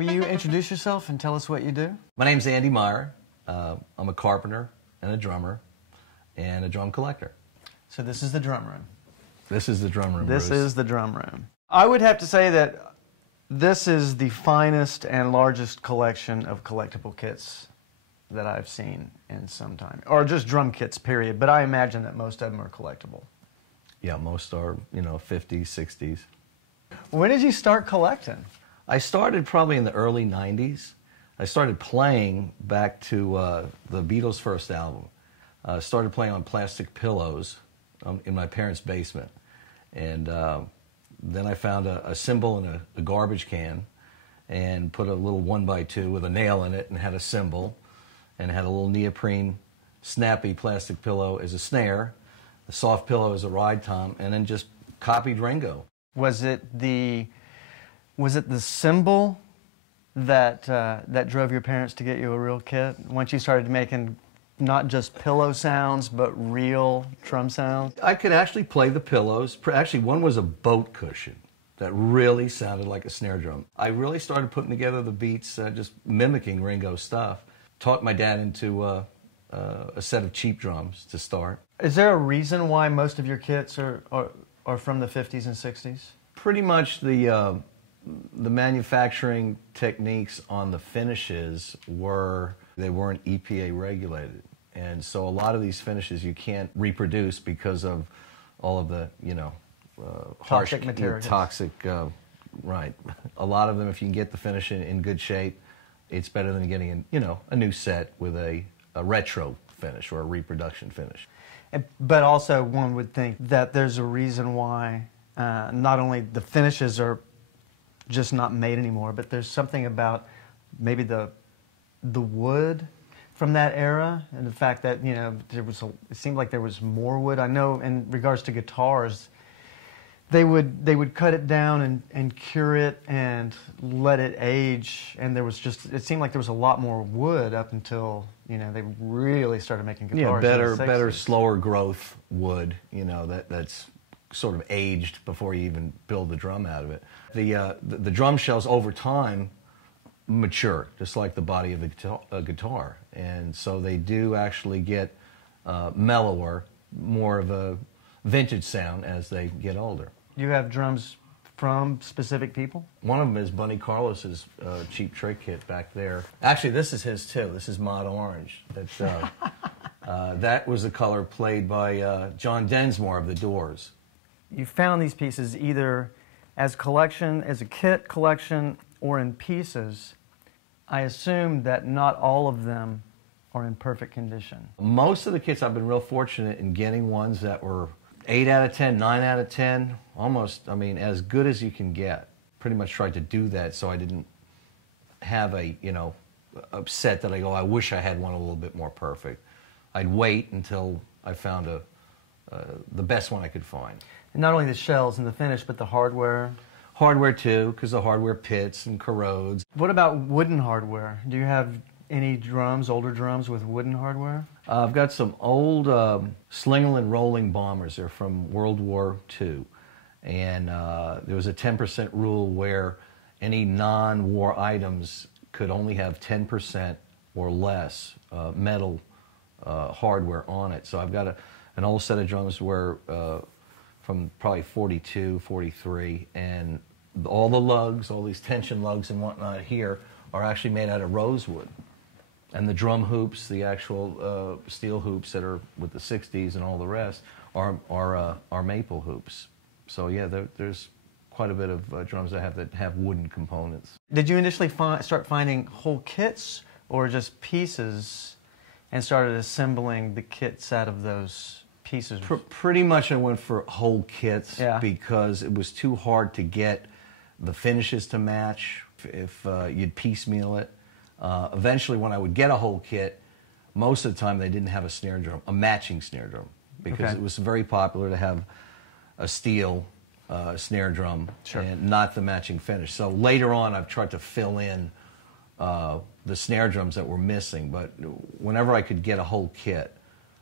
Will you introduce yourself and tell us what you do? My name's Andy Meyer. I'm a carpenter and a drummer and a drum collector. So this is the drum room. This is the drum room, This Bruce. is the drum room. I would have to say that this is the finest and largest collection of collectible kits that I've seen in some time. Or just drum kits, period. But I imagine that most of them are collectible. Yeah, most are, 50s, 60s. When did you start collecting? I started probably in the early 90s. I started playing back to the Beatles' first album. Started playing on plastic pillows in my parents' basement. And then I found a cymbal in a garbage can and put a little 1x2 with a nail in it and had a cymbal and had a little neoprene snappy plastic pillow as a snare, a soft pillow as a ride tom, and then just copied Ringo. Was it the cymbal that drove your parents to get you a real kit? Once you started making not just pillow sounds, but real drum sounds? I could actually play the pillows. Actually, one was a boat cushion that really sounded like a snare drum. I really started putting together the beats, just mimicking Ringo stuff. Taught my dad into a set of cheap drums to start. Is there a reason why most of your kits are from the 50s and 60s? Pretty much the manufacturing techniques on the finishes they weren't EPA regulated. And so a lot of these finishes you can't reproduce because of all of the, harsh, toxic materials. Right. A lot of them, if you can get the finish in good shape, it's better than getting a new set with a retro finish or a reproduction finish. But also one would think that there's a reason why not only the finishes are just not made anymore, but there's something about maybe the wood from that era and the fact that it seemed like there was more wood. I know in regards to guitars, they would cut it down and cure it and let it age, and it seemed like there was a lot more wood up until they really started making guitars. Yeah, better slower growth wood. That's sort of aged before you even build the drum out of it. The drum shells over time mature, just like the body of a guitar, and so they do actually get mellower, more of a vintage sound as they get older. You have drums from specific people? One of them is Bunny Carlos's Cheap Trick kit back there. Actually, this is his too. This is Mod Orange. That was the color played by John Densmore of the Doors. You found these pieces either as a kit collection, or in pieces. I assume that not all of them are in perfect condition. Most of the kits, I've been real fortunate in getting ones that were 8 out of 10, 9 out of 10, almost, as good as you can get. Pretty much tried to do that so I didn't have a set that I wish I had one a little bit more perfect. I'd wait until I found the best one I could find. And not only the shells and the finish, but the hardware? Hardware too, because the hardware pits and corrodes. What about wooden hardware? Do you have any older drums with wooden hardware? I've got some old Slingerland rolling bombers. They're from World War II. And there was a 10% rule where any non-war items could only have 10% or less metal hardware on it. So I've got an old set of drums where from probably 42, 43, and all the lugs, all these tension lugs and whatnot here are actually made out of rosewood. And the drum hoops, the actual steel hoops that are with the 60s and all the rest, are maple hoops. So yeah, there's quite a bit of drums that have wooden components. Did you initially start finding whole kits or just pieces and started assembling the kits out of those pieces? Pretty much I went for whole kits, yeah, because it was too hard to get the finishes to match if you'd piecemeal it. Eventually, when I would get a whole kit, most of the time they didn't have a snare drum, a matching snare drum, because it was very popular to have a steel snare drum, sure, and not the matching finish. So later on, I've tried to fill in the snare drums that were missing, but whenever I could get a whole kit,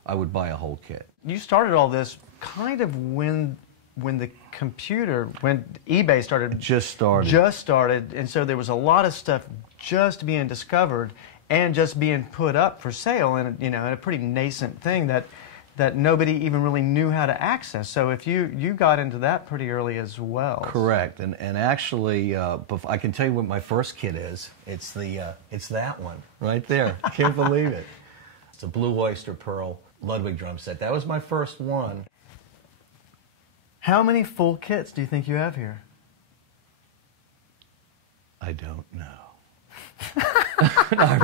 I would buy a whole kit. You started all this kind of when when the computer, when eBay started. Just started. Just started, and so there was a lot of stuff just being discovered and just being put up for sale, and you know, and a pretty nascent thing that nobody even really knew how to access. So if you got into that pretty early as well. Correct, and actually, I can tell you what my first kit is. It's that one right there. I can't believe it. It's a Blue Oyster Pearl Ludwig drum set. That was my first one. How many full kits do you think you have here? I don't know. No, I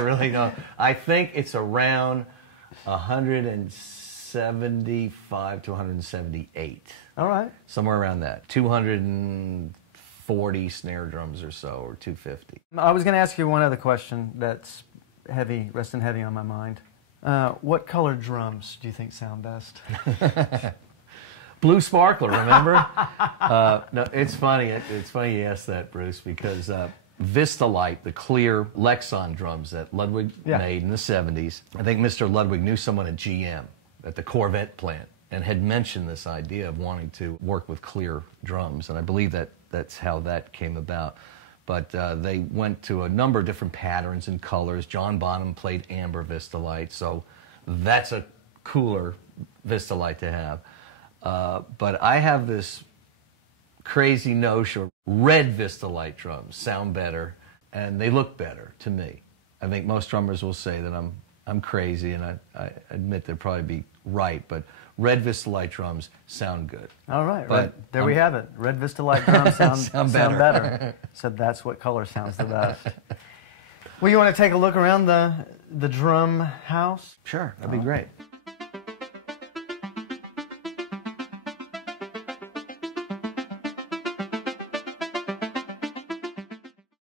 really don't. I think it's around 175 to 178. All right. Somewhere around that. 240 snare drums or so, or 250. I was going to ask you one other question that's heavy, resting heavy on my mind. What color drums do you think sound best? Blue Sparkler, remember? No, it's funny. It's funny you asked that, Bruce, because Vistalite, the clear Lexon drums that Ludwig made in the 70s, I think Mr. Ludwig knew someone at GM, at the Corvette plant, and had mentioned this idea of wanting to work with clear drums, and I believe that's how that came about. But they went to a number of different patterns and colors. John Bonham played amber Vistalite, so that's a cooler Vistalite to have. But I have this crazy notion red Vistalite drums sound better and they look better to me. I think most drummers will say that I'm crazy, and I admit they'd probably be right, but red Vistalite drums sound good. All right, but there we have it. Red Vistalite drums sound better. So that's what color sounds the best. Well, you want to take a look around the drum house? Sure, that'd be great.